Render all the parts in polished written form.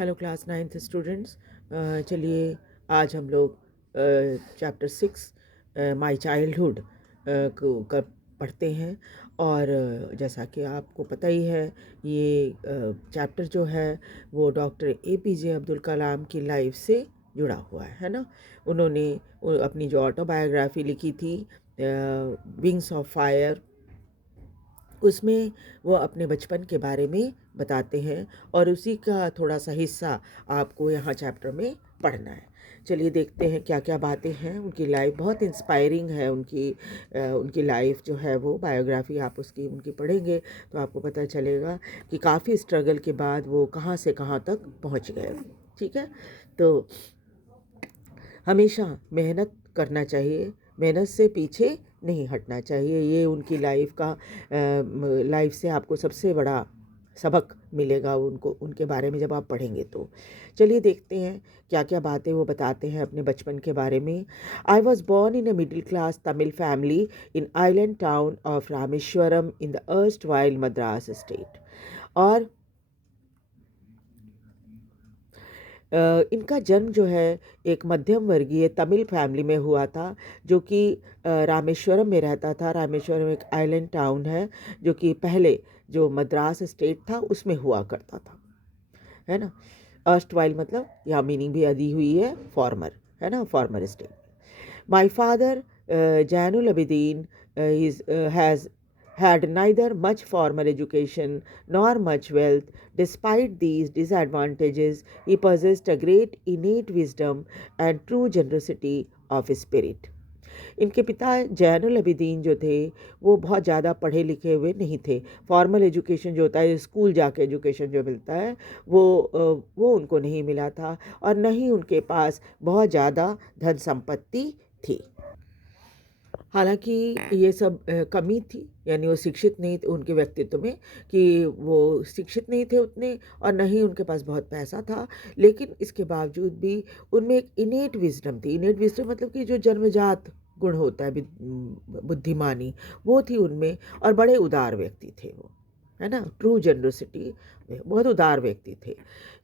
Hello class 9th students. चलिए आज हम लोग चैप्टर 6 माय चाइल्डहुड को पढ़ते हैं। और जैसा कि आपको पता ही है, ये चैप्टर जो है वो डॉक्टर APJ अब्दुल कलाम की लाइफ से जुड़ा हुआ है ना। उन्होंने अपनी जो ऑटोबायोग्राफी लिखी थी, विंग्स ऑफ फायर, उसमें वो अपने बचपन के बारे में बताते हैं और उसी का थोड़ा सा हिस्सा आपको यहाँ चैप्टर में पढ़ना है। चलिए देखते हैं क्या क्या बातें हैं। उनकी लाइफ बहुत इंस्पायरिंग है। उनकी लाइफ जो है वो बायोग्राफी आप उनकी पढ़ेंगे तो आपको पता चलेगा कि काफ़ी स्ट्रगल के बाद वो कहाँ से कहाँ तक पहुँच गए। ठीक है, तो हमेशा मेहनत करना चाहिए, मेहनत से पीछे नहीं हटना चाहिए। ये उनकी लाइफ से आपको सबसे बड़ा सबक मिलेगा उनके बारे में जब आप पढ़ेंगे तो। चलिए देखते हैं क्या क्या बातें वो बताते हैं अपने बचपन के बारे में। I was born in a middle class Tamil family in island town of Rameswaram in the erst while Madras state. और इनका जन्म जो है एक मध्यम वर्गीय तमिल फैमिली में हुआ था, जो कि रामेश्वरम में रहता था। रामेश्वरम एक आइलैंड टाउन है जो कि पहले जो मद्रास स्टेट था उसमें हुआ करता था, है ना। अर्स्ट वाइल मतलब यहाँ मीनिंग भी दी हुई है फॉर्मर, है ना, farmer state. My father Zainul Abidin has had neither much formal education nor much wealth. Despite these disadvantages, he possessed a great innate wisdom and true generosity of spirit. इनके पिता जैनुल अबिदीन जो थे वो बहुत ज़्यादा पढ़े लिखे हुए नहीं थे। फॉर्मल एजुकेशन जो होता है, स्कूल जाके एजुकेशन जो मिलता है, वो उनको नहीं मिला था और न ही उनके पास बहुत ज़्यादा धन संपत्ति थी। हालांकि ये सब कमी थी, यानी वो शिक्षित नहीं थे उनके व्यक्तित्व में, कि वो शिक्षित नहीं थे उतने और न ही उनके पास बहुत पैसा था। लेकिन इसके बावजूद भी उनमें एक इनेट विजडम थी। इनेट विजडम मतलब कि जो जन्मजात गुण होता है, बुद्धिमानी, वो थी उनमें। और बड़े उदार व्यक्ति थे वो, है ना, ट्रू जनरसिटी, बहुत उदार व्यक्ति थे।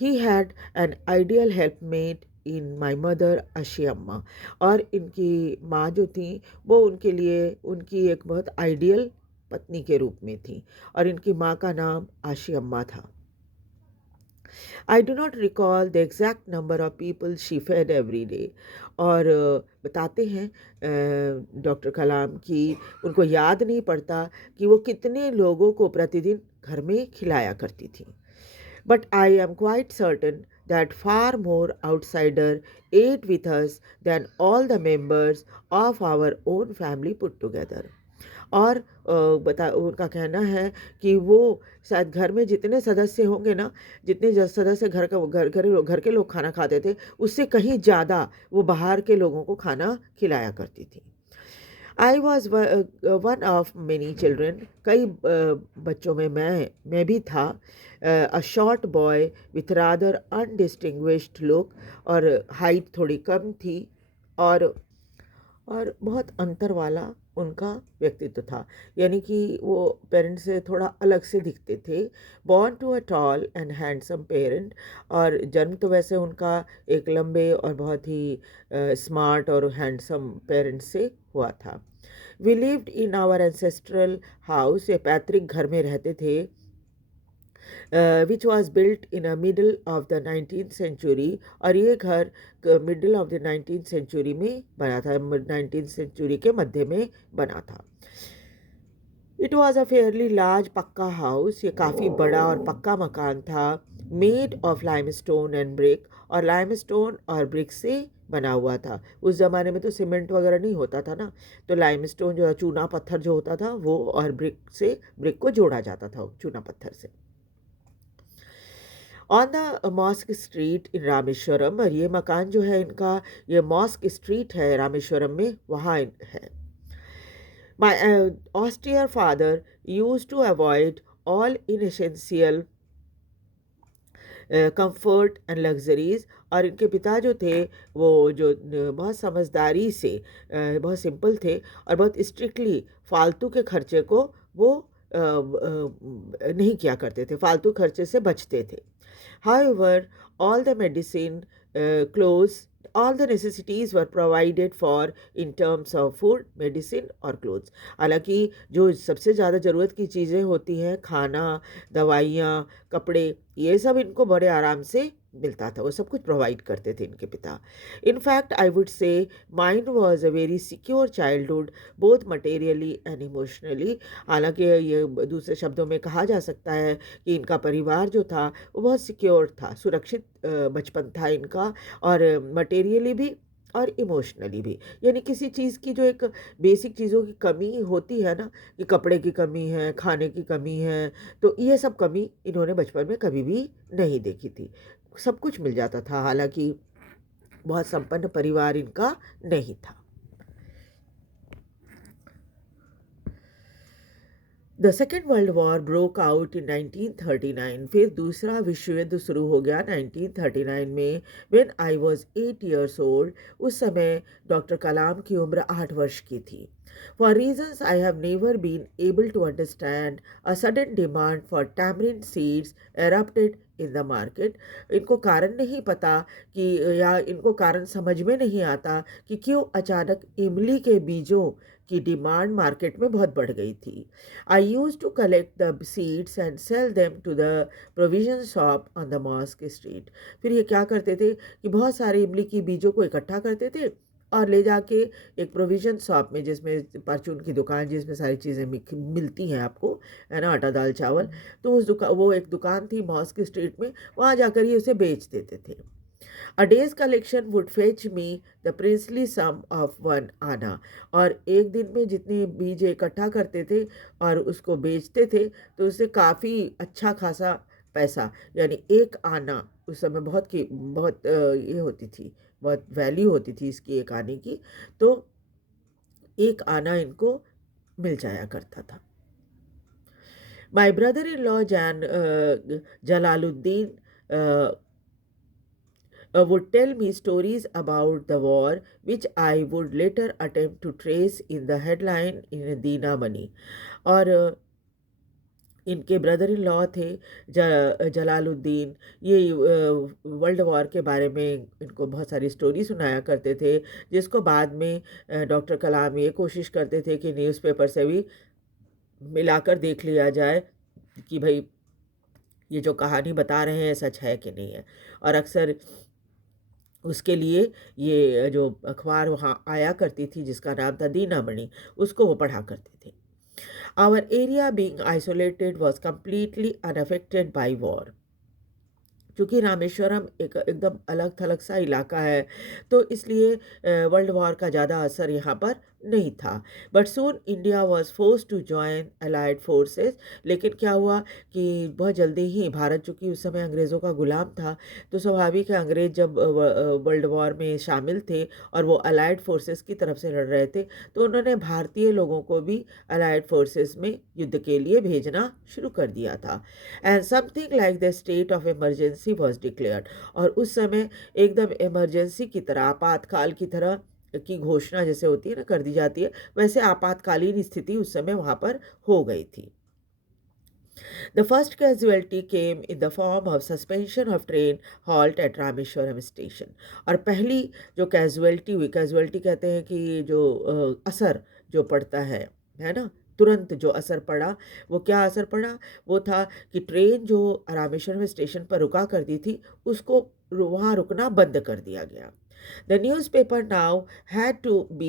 He had an ideal helpmate in my mother Ashiamma. और इनकी माँ जो थी वो उनके लिए उनकी एक बहुत आइडियल पत्नी के रूप में थी और इनकी माँ का नाम आशी अम्मा था। I do not recall the exact number of people she fed every day. और बताते हैं डॉक्टर कलाम की उनको याद नहीं पड़ता कि वो कितने लोगों को प्रतिदिन घर में खिलाया करती थी। But I am quite certain that far more outsider ate with us than all the members of our own family put together. और उनका कहना है कि वो शायद घर में जितने सदस्य होंगे ना, जितने सदस्य घर के लोग खाना खाते थे, उससे कहीं ज़्यादा वो बाहर के लोगों को खाना खिलाया करती थी। I was one of many children. कई बच्चों में मैं भी था। A short boy with rather undistinguished look. और हाइट थोड़ी कम थी और बहुत अंतर वाला उनका व्यक्तित्व था, यानी कि वो पेरेंट्स से थोड़ा अलग से दिखते थे। Born to a tall and handsome parent. और जन्म तो वैसे उनका एक लंबे और बहुत ही स्मार्ट और हैंडसम पेरेंट्स से हुआ था। We lived in our ancestral house, ये पैतृक घर में रहते थे, which was built in a middle of the 19th century. और ये घर middle of the 19th century में बना था, 19th सेंचुरी के मध्य में बना था। It was a fairly large पक्का हाउस, ये काफ़ी बड़ा और पक्का मकान था। Made of limestone and brick, और लाइमस्टोन और ब्रिक से बना हुआ था। उस ज़माने में तो सीमेंट वगैरह नहीं होता था ना, तो लाइमस्टोन जो चूना पत्थर जो होता था वो, और ब्रिक को जोड़ा जाता था चूना पत्थर से। On the mosque street in Rameswaram, और ये मकान जो है इनका, ये मॉस्क स्ट्रीट है रामेश्वरम में, वहाँ है। My austere father used to avoid all inessential comfort and luxuries. और इनके पिता जो थे वो जो बहुत समझदारी से बहुत सिंपल थे और बहुत स्ट्रिक्टली फालतू के खर्चे को वो नहीं किया करते थे, फालतू खर्चे से बचते थे। However, all the medicine, clothes, all the necessities were provided for in terms of food, medicine और clothes. हालांकि जो सबसे ज़्यादा ज़रूरत की चीज़ें होती हैं, खाना, दवाइयाँ, कपड़े, ये सब इनको बड़े आराम से मिलता था, वो सब कुछ प्रोवाइड करते थे इनके पिता. In fact I would say mind was a very secure childhood, both materially and emotionally. हालांकि ये दूसरे शब्दों में कहा जा सकता है कि इनका परिवार जो था वो बहुत सिक्योर था, सुरक्षित बचपन था इनका, और मटेरियली भी और इमोशनली भी. यानी किसी चीज़ की जो एक बेसिक चीज़ों की कमी होती है ना, कि कपड़े की कमी है, खाने की कमी है, तो ये सब कमी इन्होंने बचपन में कभी भी नहीं देखी थी. सब कुछ मिल जाता था, हालांकि बहुत संपन्न परिवार इनका नहीं था. The second world war broke out in 1939. फिर दूसरा विश्व युद्ध शुरू हो गया 1939 में. When I was 8 years old, उस समय डॉक्टर कलाम की उम्र 8 वर्ष की थी. For reasons I have never been able to understand, a sudden demand for tamarind seeds erupted in the market. इनको कारण नहीं पता कि, या इनको कारण समझ में नहीं आता कि क्यों अचानक इमली के बीजों की डिमांड मार्केट में बहुत बढ़ गई थी. I used to collect the seeds and sell them to the provision shop on the mosque street. फिर ये क्या करते थे कि बहुत सारे इमली की बीजों को इकट्ठा करते थे और ले जाके एक प्रोविजन शॉप में, जिसमें परचून की दुकान, जिसमें सारी चीज़ें मिलती हैं आपको, है ना, आटा दाल चावल, तो उस दुकान, वो एक दुकान थी मॉस्क स्ट्रीट में, वहाँ जाकर ये उसे बेच देते थे. A day's collection would fetch me the princely sum of 1 anna. और एक दिन में जितने बीज इकट्ठा करते थे और उसको बेचते थे, तो उससे काफ़ी अच्छा खासा पैसा, यानी 1 आना उस समय बहुत ये होती थी, बहुत वैल्यू होती थी इसकी 1 आने की. तो 1 आना इनको मिल जाया करता था. My brother in law Jalaluddin would tell me stories about the war, which I would later attempt to trace in the headline in Dina Money. और इनके ब्रदर इन लॉ थे जलालुद्दीन, ये वर्ल्ड वॉर के बारे में इनको बहुत सारी स्टोरी सुनाया करते थे, जिसको बाद में डॉक्टर कलाम ये कोशिश करते थे कि न्यूज़पेपर से भी मिलाकर देख लिया जाए कि भाई ये जो कहानी बता रहे हैं सच है कि नहीं है. और अक्सर उसके लिए ये जो अखबार वहाँ आया करती थी, जिसका नाम था दीनामणि, उसको वो पढ़ा करते थे. Our area being isolated was completely unaffected by war. क्योंकि रामेश्वरम एक एकदम अलग थलग सा इलाका है, तो इसलिए वर्ल्ड वॉर का ज़्यादा असर यहाँ पर नहीं था. But soon India was force to join allied forces. लेकिन क्या हुआ कि बहुत जल्दी ही भारत, चूँकि उस समय अंग्रेज़ों का गुलाम था, तो स्वाभाविक है अंग्रेज़ जब वर्ल्ड वॉर में शामिल थे और वो अलाइड फोर्सेस की तरफ से लड़ रहे थे, तो उन्होंने भारतीय लोगों को भी अलाइड फोर्सेस में युद्ध के लिए भेजना शुरू कर दिया था. And something like the state of emergency was declared. और उस समय एकदम इमरजेंसी की तरह, आपातकाल की तरह की घोषणा जैसे होती है ना, कर दी जाती है, वैसे आपातकालीन स्थिति उस समय वहाँ पर हो गई थी. The first casualty came in the form of suspension of train halt at Rameswaram station. और पहली जो कैजुअल्टी हुई, कैजुअल्टी कहते हैं कि जो असर जो पड़ता है ना, तुरंत जो असर पड़ा, वो क्या असर पड़ा, वो था कि ट्रेन जो रामेश्वरम स्टेशन पर रुका करती थी, उसको वहाँ रुकना बंद कर दिया गया. The newspaper now had to be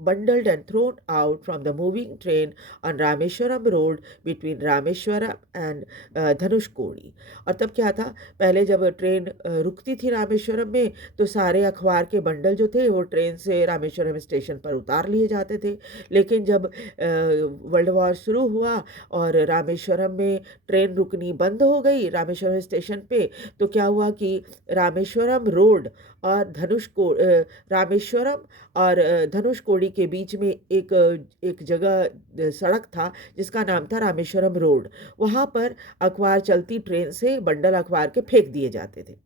bundled and thrown out from the moving train on Rameshwaram Road between Rameshwaram and Dhanushkodi. और तब क्या था, पहले जब ट्रेन रुकती थी रामेश्वरम में, तो सारे अखबार के बंडल जो थे वो ट्रेन से रामेश्वरम स्टेशन पर उतार लिए जाते थे. लेकिन जब वर्ल्ड वॉर शुरू हुआ और रामेश्वरम में ट्रेन रुकनी बंद हो गई रामेश्वरम स्टेशन पे, तो क्या हुआ कि रामेश्वरम रोड और रामेश्वरम और धनुषकोडी के बीच में एक जगह सड़क था जिसका नाम था रामेश्वरम रोड. वहाँ पर अखबार चलती ट्रेन से बंडल अखबार के फेंक दिए जाते थे.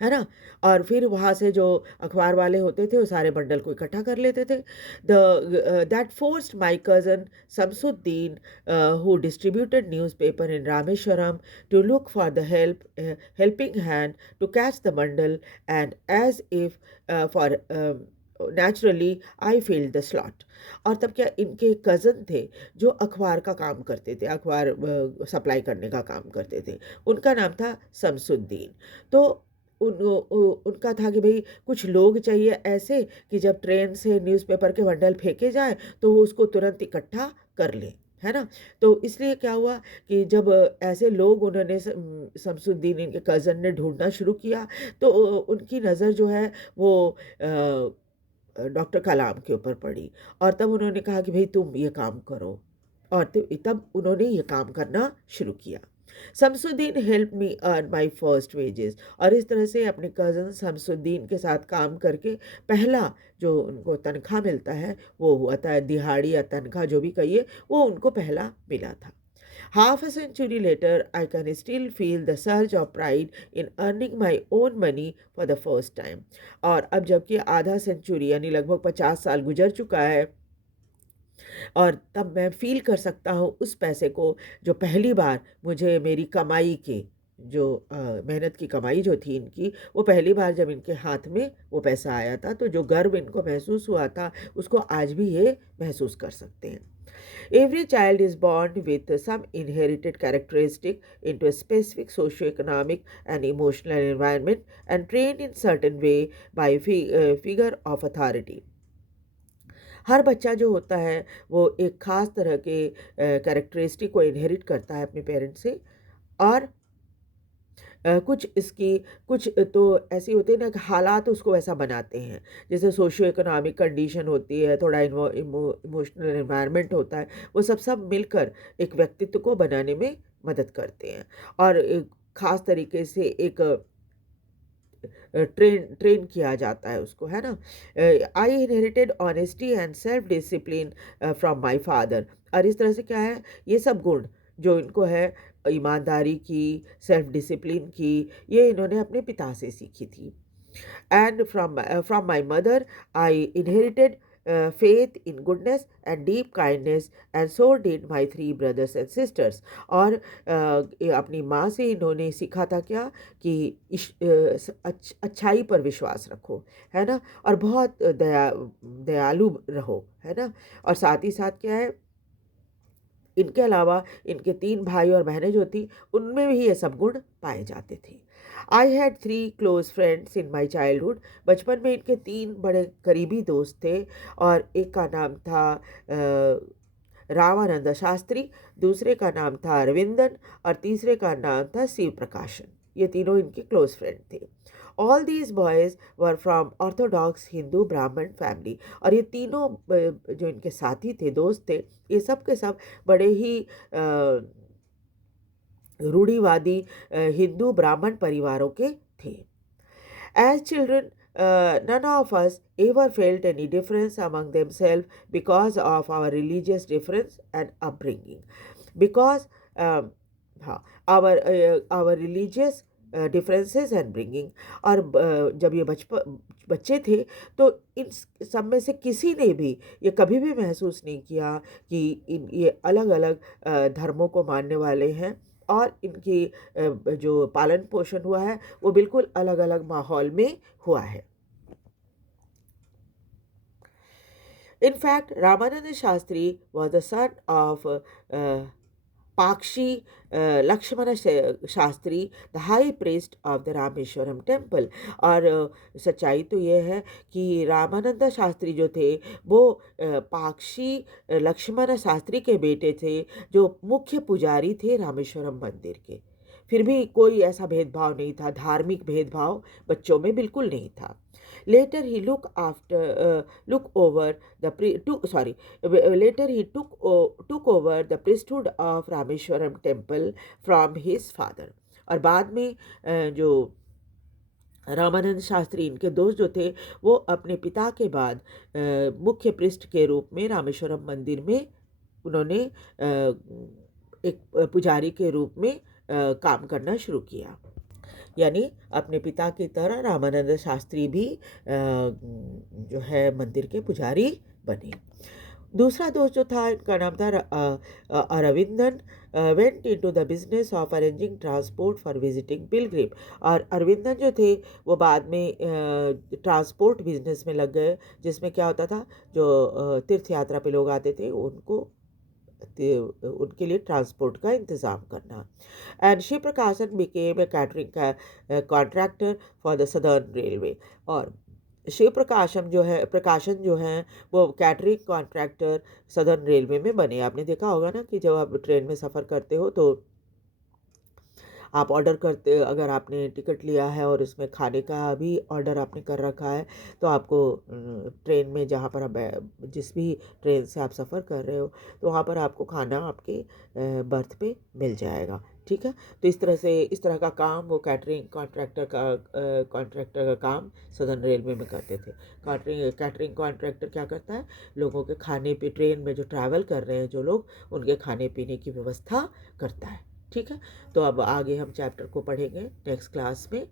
है ना? और फिर वहाँ से जो अखबार वाले होते थे, वो सारे बंडल को इकट्ठा कर लेते थे। That forced my cousin Shamsuddin, who distributed newspaper in Rameswaram, to look for the helping hand to catch the bundle, and as if for naturally I filled the slot. और तब क्या, इनके कज़न थे जो अखबार का काम करते थे, अखबार सप्लाई करने का काम करते थे। उनका नाम था शमसुद्दीन। तो उनका था कि भई कुछ लोग चाहिए ऐसे कि जब ट्रेन से न्यूज़पेपर के बंडल फेंके जाएँ तो वो उसको तुरंत इकट्ठा कर लें, है ना? तो इसलिए क्या हुआ कि जब ऐसे लोग उन्होंने शमसुद्दीन, इनके कज़न ने ढूँढना शुरू किया, तो उनकी नज़र जो है वो डॉक्टर कलाम के ऊपर पड़ी, और तब उन्होंने कहा कि भई तुम ये काम करो, और तब उन्होंने ये काम करना शुरू किया। Shamsuddin help me earn my first wages, और इस तरह से अपने कज़न शमसुद्दीन के साथ काम करके पहला जो उनको तनख्वाह मिलता है वो हुआ था, दिहाड़ी या तनख्वाह जो भी कहिए, वो उनको पहला मिला था। Half a century later, I can still feel the surge of pride in earning my own money for the first time. और अब जबकि आधा सेंचुरी यानी लगभग 50 साल गुजर चुका है, और तब मैं फील कर सकता हूँ उस पैसे को जो पहली बार मुझे मेरी कमाई के, जो मेहनत की कमाई जो थी इनकी, वो पहली बार जब इनके हाथ में वो पैसा आया था, तो जो गर्व इनको महसूस हुआ था उसको आज भी ये महसूस कर सकते हैं। Every child is born with some inherited characteristic into a specific socio-economic and emotional environment and trained in certain way by figure of authority. हर बच्चा जो होता है वो एक ख़ास तरह के कैरेक्टरिस्टिक को इनहेरिट करता है अपने पेरेंट्स से, और कुछ इसकी कुछ तो ऐसी होती है ना कि हालात उसको वैसा बनाते हैं, जैसे सोशियो इकोनॉमिक कंडीशन होती है, थोड़ा इमोशनल एनवायरनमेंट होता है, वो सब सब मिलकर एक व्यक्तित्व को बनाने में मदद करते हैं, और एक ख़ास तरीके से एक ट्रेन ट्रेन किया जाता है उसको, है ना? आई inherited honesty and self discipline from my father, और इस तरह से क्या है, ये सब गुण जो इनको है, ईमानदारी की, सेल्फ डिसिप्लिन की, ये इन्होंने अपने पिता से सीखी थी। And from my mother, I inherited faith in goodness and deep kindness, and so did my three brothers and sisters. और अपनी माँ से इन्होंने सीखा था क्या, कि अच्छाई पर विश्वास रखो, है ना? और बहुत दयालु रहो, है ना? और साथ ही साथ क्या है, इनके अलावा इनके 3 भाई और बहनें जो थी, उनमें भी ये सब गुण पाए जाते थे। I had 3 close friends in my childhood. बचपन में इनके 3 बड़े करीबी दोस्त थे, और एक का नाम था रामानंद शास्त्री, दूसरे का नाम था अरविंदन, और तीसरे का नाम था शिव प्रकाशन। ये तीनों इनके क्लोज फ्रेंड थे। All these boys were from Orthodox Hindu ब्राह्मण फैमिली, और ये तीनों जो इनके साथी थे, दोस्त थे, ये सब के सब बड़े ही रूढ़िवादी हिंदू ब्राह्मण परिवारों के थे। As children, none of us ever felt any difference among themselves because of our religious difference and upbringing. Because हाँ, our religious differences and bringing, और जब ये बच्चे थे तो इन सब में से किसी ने भी ये कभी भी महसूस नहीं किया कि ये अलग अलग धर्मों को मानने वाले हैं, और इनकी जो पालन पोषण हुआ है वो बिल्कुल अलग अलग माहौल में हुआ है। In fact, Ramananda Shastri was the son of Pakshi Lakshmana Shastri, the high priest of the Rameshwaram temple। और सच्चाई तो ये है कि रामानंद शास्त्री जो थे वो पाक्षी लक्ष्मण शास्त्री के बेटे थे, जो मुख्य पुजारी थे रामेश्वरम मंदिर के। फिर भी कोई ऐसा भेदभाव नहीं था, धार्मिक भेदभाव बच्चों में बिल्कुल नहीं था। Later he look over the later he took over the priesthood of Rameshwaram temple from his father। और बाद में जो रामानंद शास्त्री, इनके दोस्त जो थे, वो अपने पिता के बाद मुख्य पृष्ठ के रूप में रामेश्वरम मंदिर में उन्होंने एक पुजारी के रूप में काम करना शुरू किया। यानी अपने पिता की तरह रामानंद शास्त्री भी जो है मंदिर के पुजारी बने। दूसरा दोस्त जो था इनका नाम था Aravindan went into the business of arranging transport for visiting Pilgrim. और अरविंदन जो थे वो बाद में ट्रांसपोर्ट बिजनेस में लग गए, जिसमें क्या होता था, जो तीर्थ यात्रा पे लोग आते थे उनको उनके लिए ट्रांसपोर्ट का इंतज़ाम करना। एंड शिव प्रकाशन became a catering contractor for the southern railway. और शिव प्रकाशन जो हैं वो कैटरिंग कॉन्ट्रैक्टर सदर्न रेलवे में बने। आपने देखा होगा ना कि जब आप ट्रेन में सफ़र करते हो तो आप ऑर्डर करते, अगर आपने टिकट लिया है और उसमें खाने का भी ऑर्डर आपने कर रखा है, तो आपको ट्रेन में जहाँ पर आप जिस भी ट्रेन से आप सफ़र कर रहे हो तो वहाँ पर आपको खाना आपके बर्थ पे मिल जाएगा। ठीक है, तो इस तरह का काम वो कैटरिंग कॉन्ट्रैक्टर का काम सदर्न रेलवे में करते थे। कैटरिंग कॉन्ट्रैक्टर क्या करता है, लोगों के खाने पे, ट्रेन में जो ट्रैवल कर रहे हैं जो लोग, उनके खाने पीने की व्यवस्था करता है। ठीक है, तो अब आगे हम चैप्टर को पढ़ेंगे नेक्स्ट क्लास में।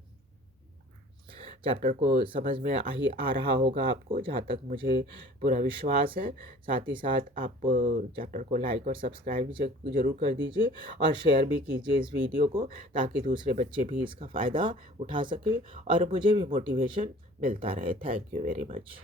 चैप्टर को समझ में आ रहा होगा आपको, जहाँ तक मुझे पूरा विश्वास है। साथ ही साथ आप चैप्टर को लाइक और सब्सक्राइब भी ज़रूर कर दीजिए और शेयर भी कीजिए इस वीडियो को, ताकि दूसरे बच्चे भी इसका फ़ायदा उठा सकें और मुझे भी मोटिवेशन मिलता रहे। Thank you very much.